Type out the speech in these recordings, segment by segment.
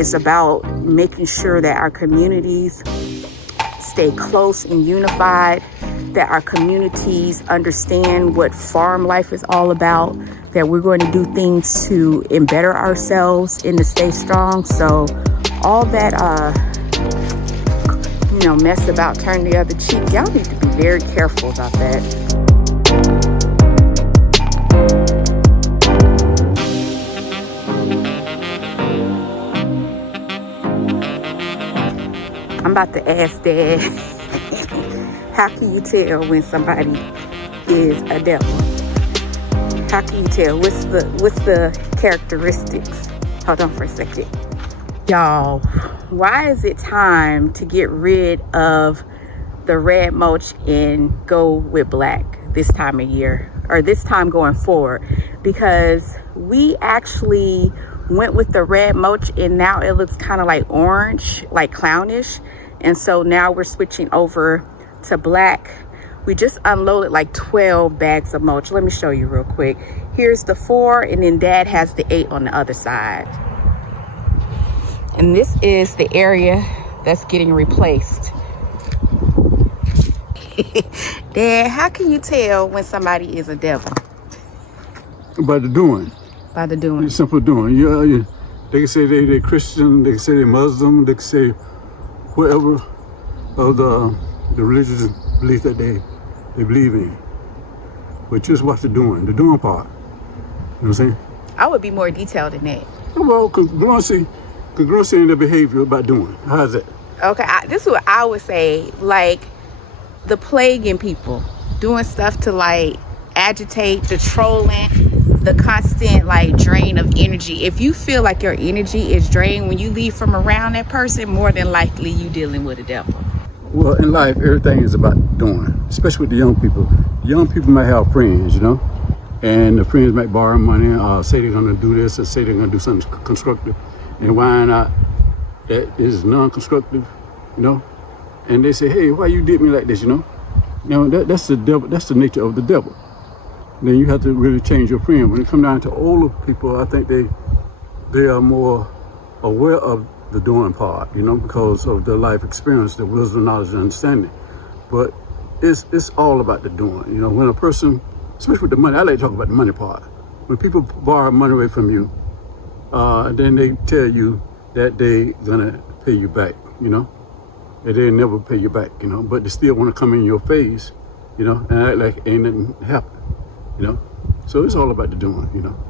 It's about making sure that our communities stay close and unified, that our communities understand what farm life is all about, that we're going to do things to better ourselves and to stay strong. So all that, mess about turn the other cheek, y'all need to be very careful about that. I'm about to ask Dad, how can you tell when somebody is a devil? How can you tell? What's the characteristics? Hold on for a second. Y'all, why is it time to get rid of the red mulch and go with black this time of year, or this time going forward? Because we actually went with the red mulch and now it looks kind of like orange, like clownish. And so now we're switching over to black. We just unloaded like 12 bags of mulch. Let me show you real quick. Here's the 4, and then Dad has the 8 on the other side. And this is the area that's getting replaced. Dad, how can you tell when somebody is a devil? By the doing. By the doing. It's simple doing. Yeah, they can say they're Christian, they can say they're Muslim, they can say whatever of the religious belief that they believe in. But just watch the doing part. You know what I'm saying? I would be more detailed than that. Well, congruency in the behavior about doing. How's that? Okay, this is what I would say. Like the plaguing people, doing stuff to like agitate, the trolling, the constant like drain of energy. If you feel like your energy is drained when you leave from around that person, more than likely you dealing with a devil. Well, in life, everything is about doing, especially with the young people. The young people might have friends, and the friends might borrow money, or say they're going to do this, or say they're going to do something constructive, and why not that is non-constructive, and they say, hey, why you did me like this, that's the devil. That's the nature of the devil. Then you have to really change your friend. When it comes down to older people, I think they are more aware of the doing part, because of their life experience, their wisdom, knowledge, and understanding. But it's all about the doing. When a person, especially with the money, I like to talk about the money part. When people borrow money away from you, then they tell you that they're gonna pay you back, and they never pay you back, but they still want to come in your face, and act like ain't nothing happened, So it's all about the doing,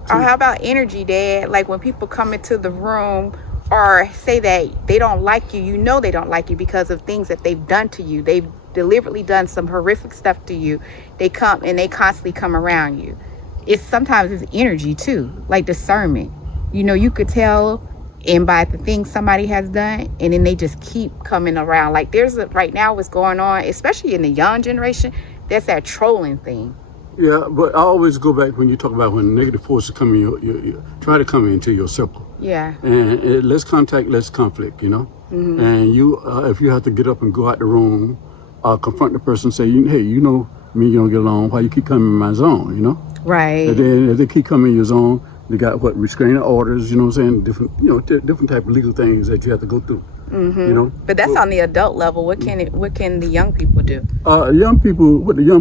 Or how about energy, Dad? Like when people come into the room or say that they don't like you, they don't like you because of things that they've done to you. They've deliberately done some horrific stuff to you. They come and they constantly come around you. Sometimes it's energy too, like discernment. You could tell and by the things somebody has done, and then they just keep coming around. Like right now what's going on, especially in the young generation, that's that trolling thing. Yeah, but I always go back when you talk about when negative forces come in, you try to come into your circle. Yeah. And less contact, less conflict, Mm-hmm. And you, if you have to get up and go out the room, confront the person, say, hey, me, you don't get along. Why you keep coming in my zone, Right. And then if they keep coming in your zone, they got restraining orders, different type of legal things that you have to go through. Mm-hmm. But that's on the adult level. What can the young people do? The young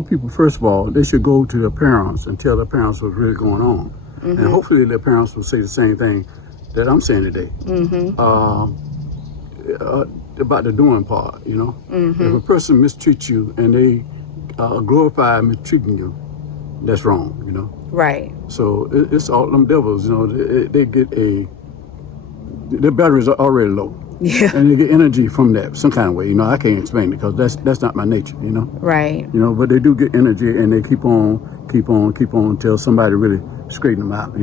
people, first of all, they should go to their parents and tell their parents what's really going on. Mm-hmm. And hopefully their parents will say the same thing that I'm saying today. Mm-hmm. About the doing part, Mm-hmm. If a person mistreats you and they glorify mistreating you, that's wrong, Right. So it's all them devils, they get their batteries are already low. Yeah. And they get energy from that some kind of way. I can't explain it because that's not my nature, Right. But they do get energy and they keep on until somebody really straighten them out,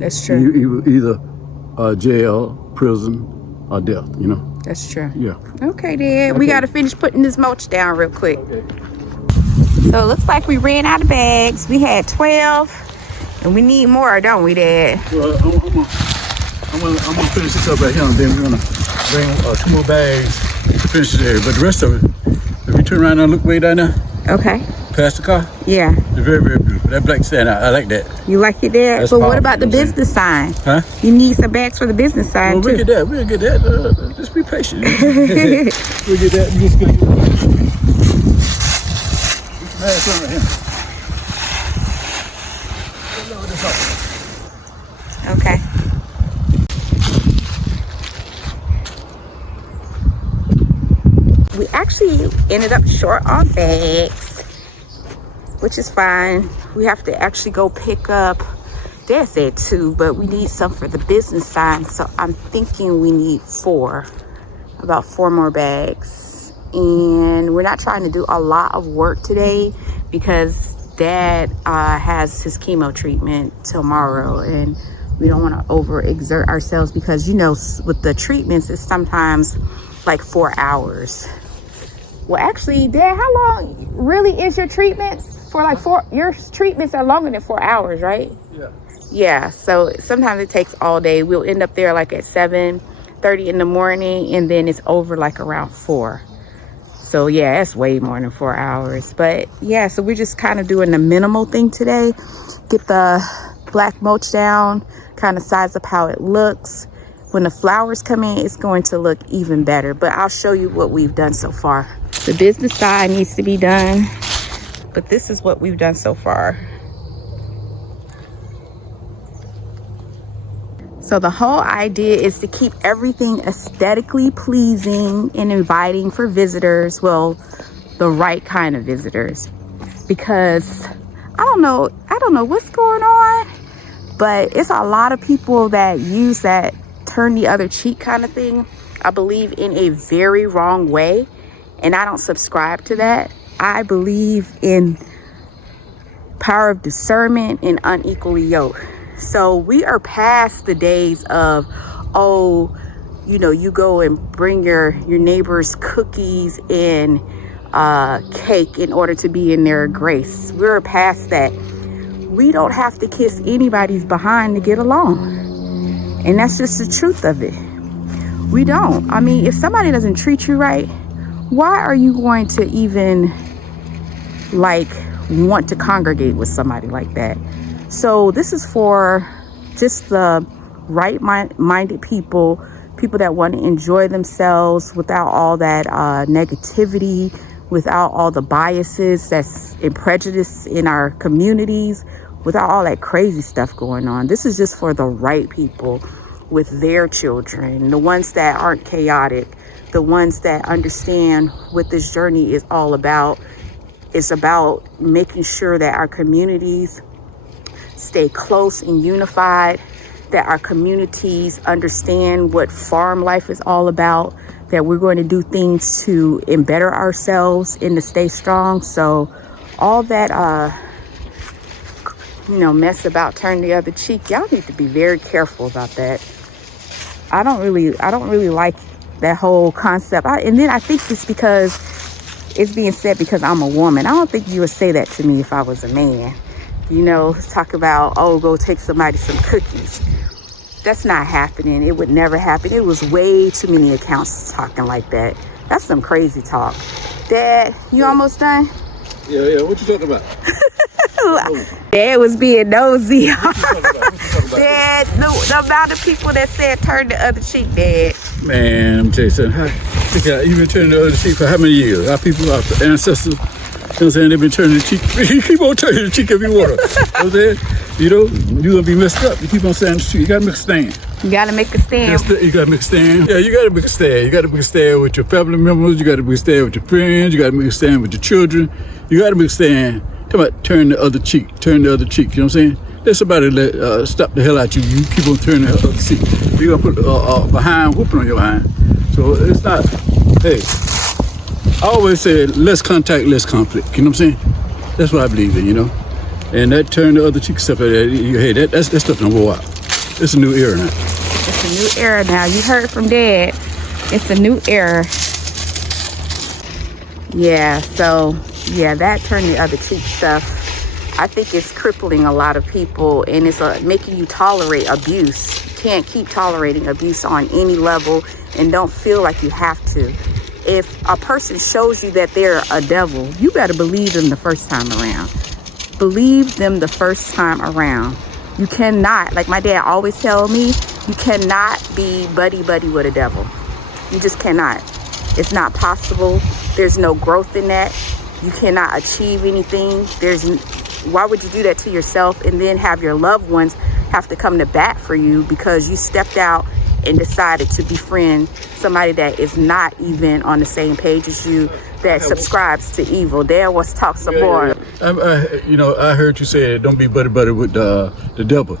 That's true. Either jail, prison, or death, That's true. Yeah. Okay, Dad. We got to finish putting this mulch down real quick. Okay. So it looks like we ran out of bags. We had 12, and we need more, don't we, Dad? Well, I'm gonna finish this up right here, and then we're gonna bring 2 more bags to finish this area. But the rest of it, if you turn around and look way down there, Okay. Past the car. Yeah. They're very, very beautiful. That black stand out. I like that. You like it there? That's But what powerful, about the you know what I'm business sign? Huh? You need some bags for the business sign Well, too. we'll get that. We'll get that. Just be patient. We'll get that. You just get right here. Okay. We actually ended up short on bags, which is fine. We have to actually go pick up, Dad said 2, but we need some for the business sign. So I'm thinking we need 4, about 4 more bags. And we're not trying to do a lot of work today because Dad has his chemo treatment tomorrow, and we don't want to overexert ourselves because, you know, with the treatments, it's sometimes like 4 hours. Well, actually, Dad, how long really is your treatments? For like 4, your treatments are longer than 4 hours, right? Yeah. Yeah, so sometimes it takes all day. We'll end up there like at 7:30 in the morning, and then it's over like around 4. So yeah, that's way more than 4 hours. But yeah, so we're just kind of doing the minimal thing today. Get the black mulch down, kind of size up how it looks. When the flowers come in, it's going to look even better. But I'll show you what we've done so far. The business side needs to be done, but this is what we've done so far. So the whole idea is to keep everything aesthetically pleasing and inviting for visitors. Well, the right kind of visitors, because I don't know what's going on, but it's a lot of people that use that turn the other cheek kind of thing, I believe, in a very wrong way. And I don't subscribe to that. I believe in power of discernment and unequally yoked. So we are past the days of, oh, you know, you go and bring your neighbor's cookies and cake in order to be in their grace. We're past that. We don't have to kiss anybody's behind to get along. And that's just the truth of it. We don't. I mean, if somebody doesn't treat you right, why are you going to even like want to congregate with somebody like that? So this is for just the right-minded people that want to enjoy themselves without all that negativity, without all the biases and prejudice in our communities, without all that crazy stuff going on. This is just for the right people with their children, the ones that aren't chaotic, the ones that understand what this journey is all about. It's about making sure that our communities stay close and unified, that our communities understand what farm life is all about, that we're going to do things to better ourselves and to stay strong. So all that mess about turn the other cheek, y'all need to be very careful about that. I don't really like that whole concept. And then I think it's because it's being said because I'm a woman. I don't think you would say that to me if I was a man. You know, talk about, oh, go take somebody some cookies. That's not happening. It would never happen. It was way too many accounts talking like that. That's some crazy talk. Dad, you almost done? Yeah. What you talking about? Dad was being nosy. What you talking about? Dad, the amount of people that said turn the other cheek, Dad. Man, I'm tell you something. You've been turning the other cheek for how many years? Our people, our ancestors, you know what I'm saying? They've been turning the cheek. You keep on turning the cheek if you want to. You know what I'm saying? You know, you're going to be messed up. You keep on saying the cheek. You got to make a stand. You got to make a stand. You got to make a stand. Yeah, you got to make a stand. You got to make a stand with your family members. You got to make a stand with your friends. You got to make a stand with your children. You got to make a stand. Talk about turn the other cheek. Turn the other cheek. You know what I'm saying? Let somebody stop the hell out you. You keep on turning the other cheek. You're going to put behind whooping on your behind. So it's not, hey, I always say less contact, less conflict. You know what I'm saying? That's what I believe in, you know? And that turn the other cheek stuff, hey, that stuff don't go out. It's a new era now. It's a new era now. You heard from Dad. It's a new era. Yeah, so, yeah, that turn the other cheek stuff, I think it's crippling a lot of people, and it's making you tolerate abuse. You can't keep tolerating abuse on any level, and don't feel like you have to. if a person shows you that they're a devil, you better believe them the first time around. Believe them the first time around. You cannot, like my dad always tell me, you cannot be buddy-buddy with a devil. You just cannot. It's not possible. There's no growth in that. You cannot achieve anything. Why would you do that to yourself and then have your loved ones have to come to bat for you because you stepped out and decided to befriend somebody that is not even on the same page as you, that subscribes to evil? Dad wants to talk some more. I heard you say don't be buddy-buddy with the devil.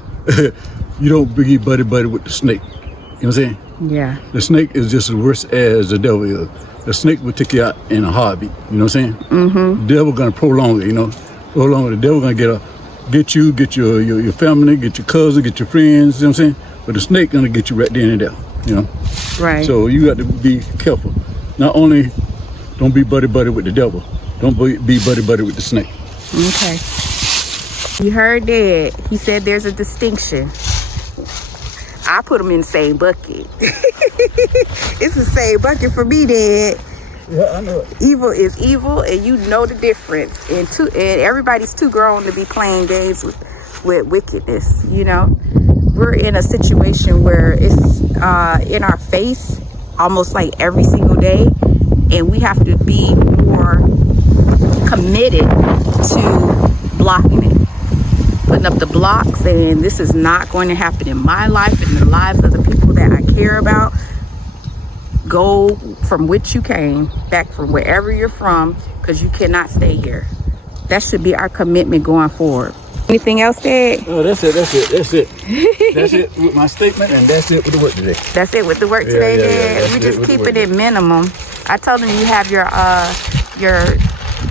You don't be buddy-buddy with the snake. You know what I'm saying? Yeah. The snake is just as worse as the devil is. The snake will take you out in a heartbeat. You know what I'm saying? Mm-hmm. The devil gonna prolong it. Prolong it. The devil gonna get you, get your family, get your cousin, get your friends. You know what I'm saying? But the snake gonna get you right there and there. Right. So you got to be careful. Not only don't be buddy-buddy with the devil, don't be buddy-buddy with the snake. Okay. You heard that. He said there's a distinction. I put them in the same bucket. It's the same bucket for me, Dad. Yeah, I know it. Evil is evil, and you know the difference. And everybody's too grown to be playing games with wickedness. We're in a situation where it's in our face almost like every single day, and we have to be more committed to blocking it, putting up the blocks, and this is not going to happen in my life and the lives of the people that I care about. Go from which you came, back from wherever you're from, because you cannot stay here. That should be our commitment going forward. Anything else, Dad? Oh, that's it. That's it with my statement, and that's it with the work today. That's it with the work today, Dad. We're just keeping it minimum. I told him you have your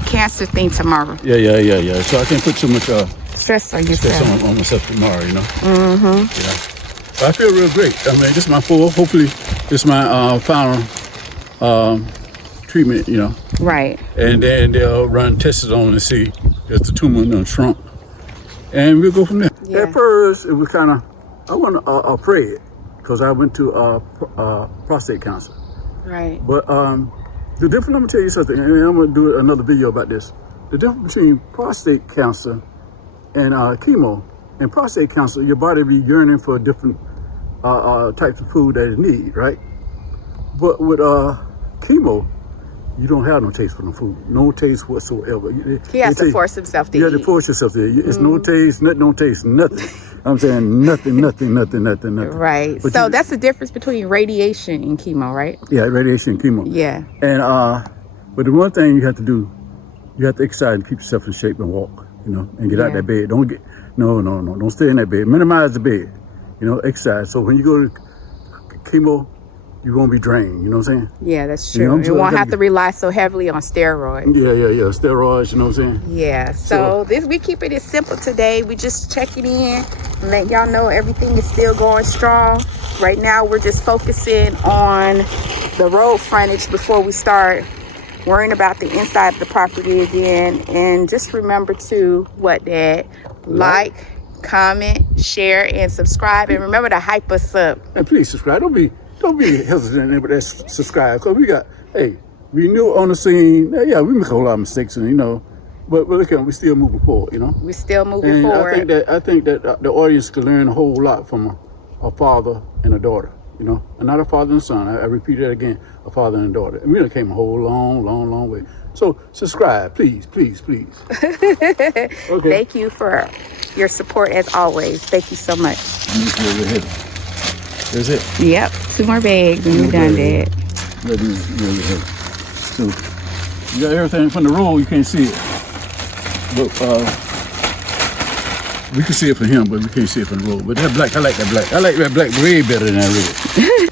cancer thing tomorrow. Yeah. So I can't put too much stress on yourself. Stress on myself tomorrow, Mm-hmm. Yeah. But I feel real great. I mean, this is my hopefully this is my final treatment, Right. And then they'll run tests on and see if the tumor done shrunk. And we'll go from there. Yeah. At first, it was kind of, I wasn't afraid because I went to prostate cancer. Right. But the difference, I'm going to tell you something, and I'm going to do another video about this. The difference between prostate cancer and chemo. In prostate cancer, your body be yearning for different types of food that it needs, right? But with chemo, you don't have no taste for the food. No taste whatsoever. He has to force himself to eat. You have to force yourself to eat. It's no taste, nothing, don't taste, nothing. I'm saying nothing. Right. But so that's the difference between radiation and chemo, right? Yeah, radiation and chemo. Yeah. And but the one thing you have to do, you have to exercise and keep yourself in shape and walk, and get out that bed. Don't stay in that bed. Minimize the bed, exercise. So when you go to chemo, you won't be drained, you know what I'm saying? Yeah, that's true. You won't have to rely so heavily on steroids. Yeah. Steroids, you know what I'm saying? Yeah. So we keeping it simple today. We just checking in and letting y'all know everything is still going strong. Right now, we're just focusing on the road frontage before we start worrying about the inside of the property again. And just remember to like, comment, share, and subscribe. And remember to hype us up. And please subscribe. Don't be hesitant with that subscribe, because we new on the scene. Yeah, we make a whole lot of mistakes, but look at, we're still moving forward, We're still moving forward. I think that the audience can learn a whole lot from a father and a daughter, and not a father and a son. I repeat that again, a father and a daughter. And we done came a whole long way. So subscribe, please. Okay. Thank you for your support as always. Thank you so much. That's it. Yep, 2 more bags and we're done, Dad. That is really heavy. So you got everything from the roll, you can't see it. But we can see it from him, but we can't see it from the roll. But that black, I like that black. I like that black way better than that red.